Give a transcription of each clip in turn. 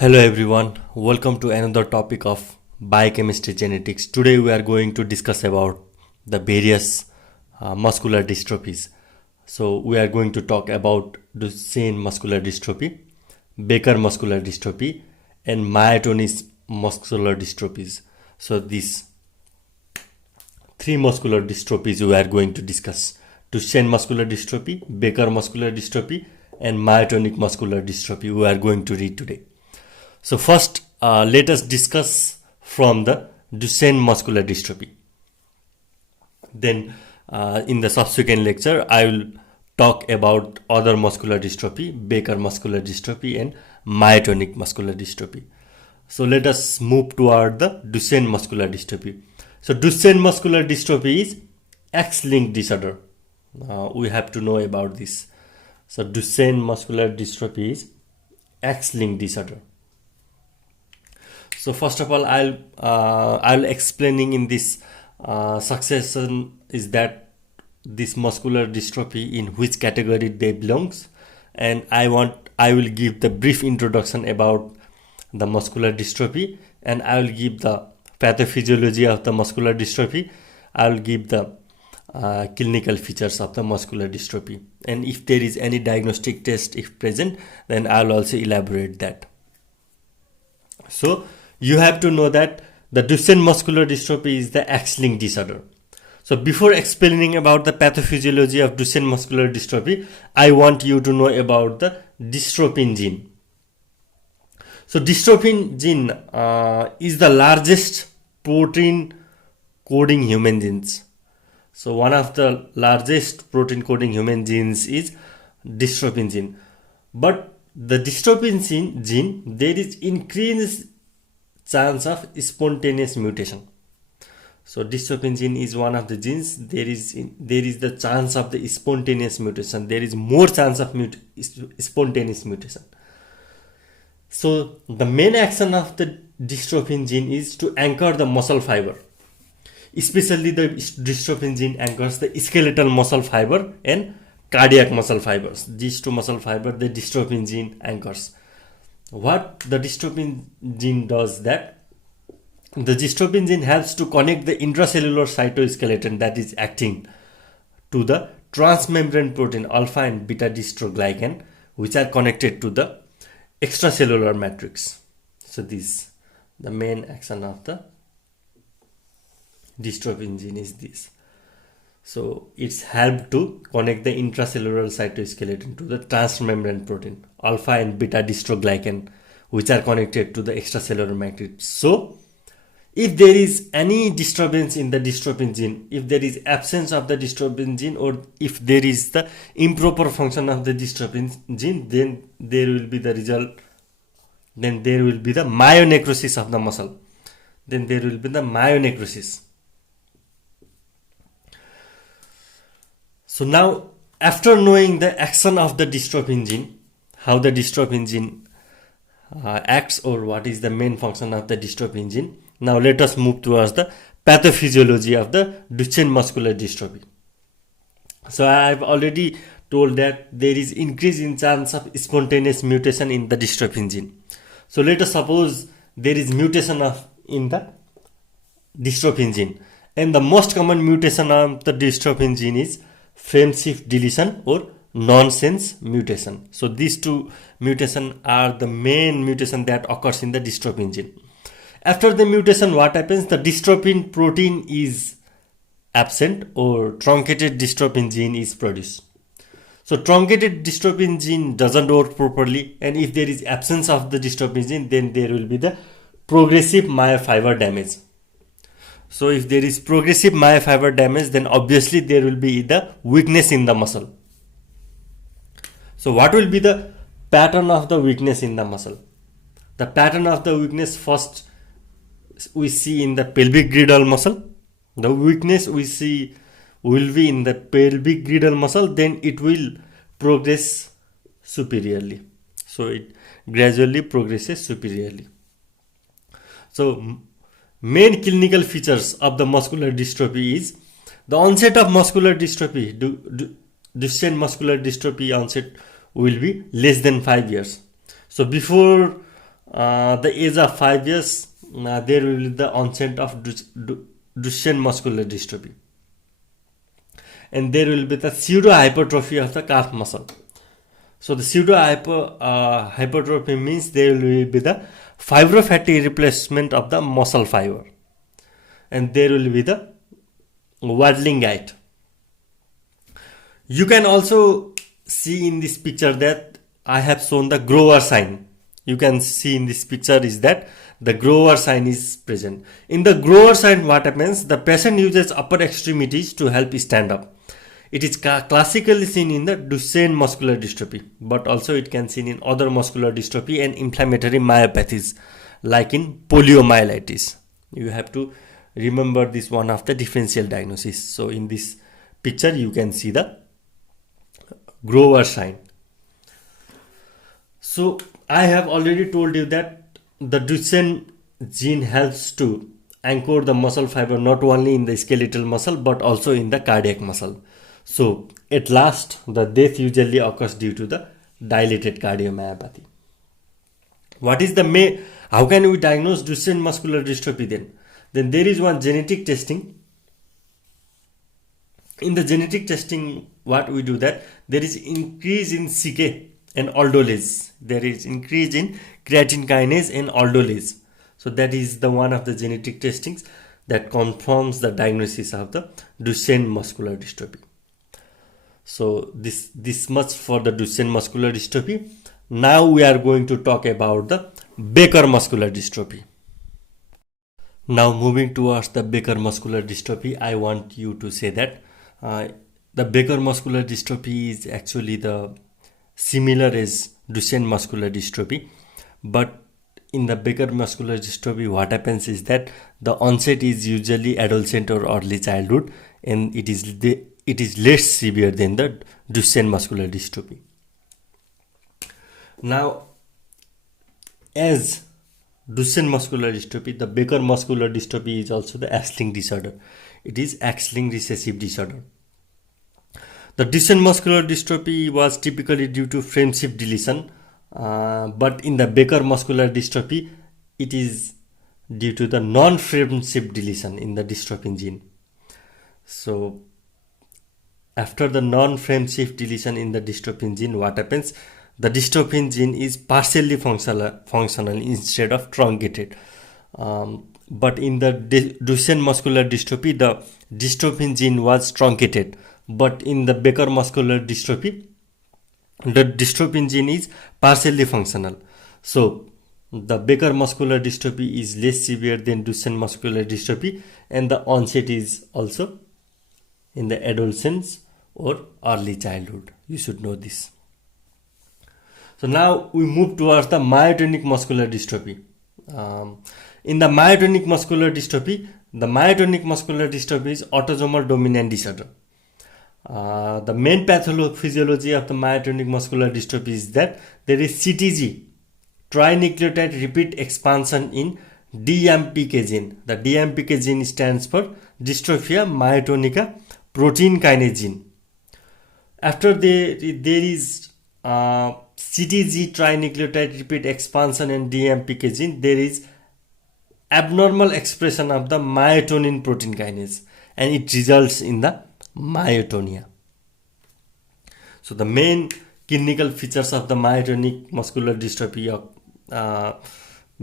Hello everyone, welcome to another topic of biochemistry genetics. Today we are going to discuss about the various muscular dystrophies. So we are going to talk about Duchenne muscular dystrophy, Becker muscular dystrophy and myotonic muscular dystrophies. So these three muscular dystrophies we are going to discuss: Duchenne muscular dystrophy, Becker muscular dystrophy and myotonic muscular dystrophy we are going to read today. So first, let us discuss from the Duchenne muscular dystrophy. Then in the subsequent lecture, I will talk about other muscular dystrophy, Becker muscular dystrophy and myotonic muscular dystrophy. So let us move toward the Duchenne muscular dystrophy. So Duchenne muscular dystrophy is X-linked disorder. We have to know about this. So Duchenne muscular dystrophy is X-linked disorder. So first of all, I'll explaining in this succession is that this muscular dystrophy in which category they belongs, and I will give the brief introduction about the muscular dystrophy, and I will give the pathophysiology of the muscular dystrophy. I will give the clinical features of the muscular dystrophy, and if there is any diagnostic test if present, then I will also elaborate that. So you have to know that the Duchenne muscular dystrophy is the X-linked disorder. So before explaining about the pathophysiology of Duchenne muscular dystrophy, I want you to know about the dystrophin gene. So dystrophin gene is the largest protein coding human genes. So one of the largest protein coding human genes is dystrophin gene. But the dystrophin gene, there is increased chance of spontaneous mutation. So dystrophin gene is one of the genes. There is the chance of the spontaneous mutation. There is more chance of spontaneous mutation. So the main action of the dystrophin gene is to anchor the muscle fiber. Especially the dystrophin gene anchors the skeletal muscle fiber and cardiac muscle fibers. These two muscle fibers the dystrophin gene anchors. What the dystrophin gene does that the dystrophin gene helps to connect the intracellular cytoskeleton that is acting to the transmembrane protein alpha and beta dystroglycan, which are connected to the extracellular matrix. So this the main action of the dystrophin gene is this. So it's helped to connect the intracellular cytoskeleton to the transmembrane protein alpha and beta dystroglycan, which are connected to the extracellular matrix. So if there is any disturbance in the dystrophin gene, if there is absence of the dystrophin gene, or if there is the improper function of the dystrophin gene, then there will be the result. Then there will be the myonecrosis of the muscle. Then there will be the myonecrosis. So now, after knowing the action of the dystrophin gene, how the dystrophin gene acts, or what is the main function of the dystrophin gene, now let us move towards the pathophysiology of the Duchenne muscular dystrophy. So I have already told that there is increase in chance of spontaneous mutation in the dystrophin gene. So let us suppose there is mutation in the dystrophin gene, and the most common mutation of the dystrophin gene is frame shift deletion or nonsense mutation. So these two mutations are the main mutation that occurs in the dystrophin gene. After the mutation, what happens? The dystrophin protein is absent, or truncated dystrophin gene is produced. So truncated dystrophin gene doesn't work properly, and if there is absence of the dystrophin gene, then there will be the progressive myofiber damage. So if there is progressive myofiber damage, then obviously there will be the weakness in the muscle. So what will be the pattern of the weakness in the muscle? The pattern of the weakness, first we see in the pelvic girdle muscle. The weakness we see will be in the pelvic girdle muscle, then it will progress superiorly. So it gradually progresses superiorly. So main clinical features of the muscular dystrophy is the onset of muscular dystrophy. Duchenne muscular dystrophy onset will be less than 5 years. So before the age of 5 years, there will be the onset of Duchenne muscular dystrophy, and there will be the pseudo hypertrophy of the calf muscle. So the pseudo hypertrophy means there will be the fibrofatty replacement of the muscle fiber, and there will be the waddling gait. You can also see in this picture that I have shown the grower sign. You can see in this picture is that the grower sign is present. In the grower sign, what happens? The patient uses upper extremities to help stand up. It is classically seen in the Duchenne muscular dystrophy, but also it can be seen in other muscular dystrophy and inflammatory myopathies, like in poliomyelitis. You have to remember this one of the differential diagnosis. So in this picture, you can see the grower sign. So I have already told you that the Duchenne gene helps to anchor the muscle fiber not only in the skeletal muscle but also in the cardiac muscle. So at last, the death usually occurs due to the dilated cardiomyopathy. What is the how can we diagnose Duchenne muscular dystrophy then? Then there is one genetic testing. In the genetic testing, what we do that there is increase in CK and aldolase. There is increase in creatine kinase and aldolase. So that is the one of the genetic testings that confirms the diagnosis of the Duchenne muscular dystrophy. So this much for the Duchenne muscular dystrophy. Now we are going to talk about the Becker muscular dystrophy. Now moving towards the Becker muscular dystrophy, I want you to say that the Becker muscular dystrophy is actually the similar as Duchenne muscular dystrophy, but in the Becker muscular dystrophy, what happens is that the onset is usually adolescent or early childhood, and it is less severe than the Duchenne muscular dystrophy. Now, as Duchenne muscular dystrophy, the Becker muscular dystrophy is also the X-linked disorder. It is X-linked recessive disorder. The Duchenne muscular dystrophy was typically due to frame shift deletion, but in the Becker muscular dystrophy, it is due to the non-frame shift deletion in the dystrophin gene. So, after the non-frame shift deletion in the dystrophin gene, what happens? The dystrophin gene is partially functional instead of truncated. But in the Duchenne muscular dystrophy, the dystrophin gene was truncated. But in the Becker muscular dystrophy, the dystrophin gene is partially functional. So the Becker muscular dystrophy is less severe than Duchenne muscular dystrophy, and the onset is also in the adolescence or early childhood. You should know this. So now we move towards the myotonic muscular dystrophy. In the myotonic muscular dystrophy is autosomal dominant disorder. The main pathophysiology of the myotonic muscular dystrophy is that there is CTG, trinucleotide repeat expansion in DMPK gene. The DMPK gene stands for dystrophia myotonica protein kinase gene. After there is CTG, trinucleotide repeat expansion in DMPK gene, there is abnormal expression of the myotonin protein kinase, and it results in the myotonia. So the main clinical features of the myotonic muscular dystrophy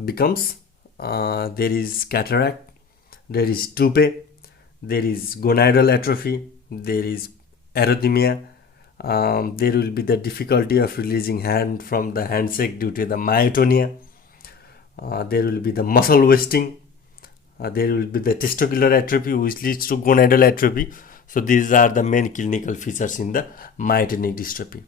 becomes there is cataract, there is toupee, there is gonadal atrophy, there is erythema, there will be the difficulty of releasing hand from the handshake due to the myotonia, there will be the muscle wasting, there will be the testicular atrophy which leads to gonadal atrophy. So these are the main clinical features in the myotonic dystrophy.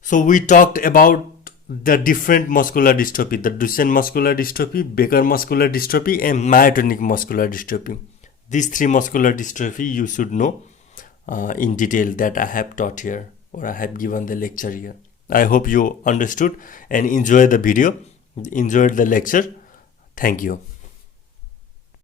So we talked about the different muscular dystrophy, the Duchenne muscular dystrophy, Becker muscular dystrophy, and myotonic muscular dystrophy. These three muscular dystrophy you should know in detail that I have taught here, or I have given the lecture here. I hope you understood and enjoyed the video, enjoyed the lecture. Thank you.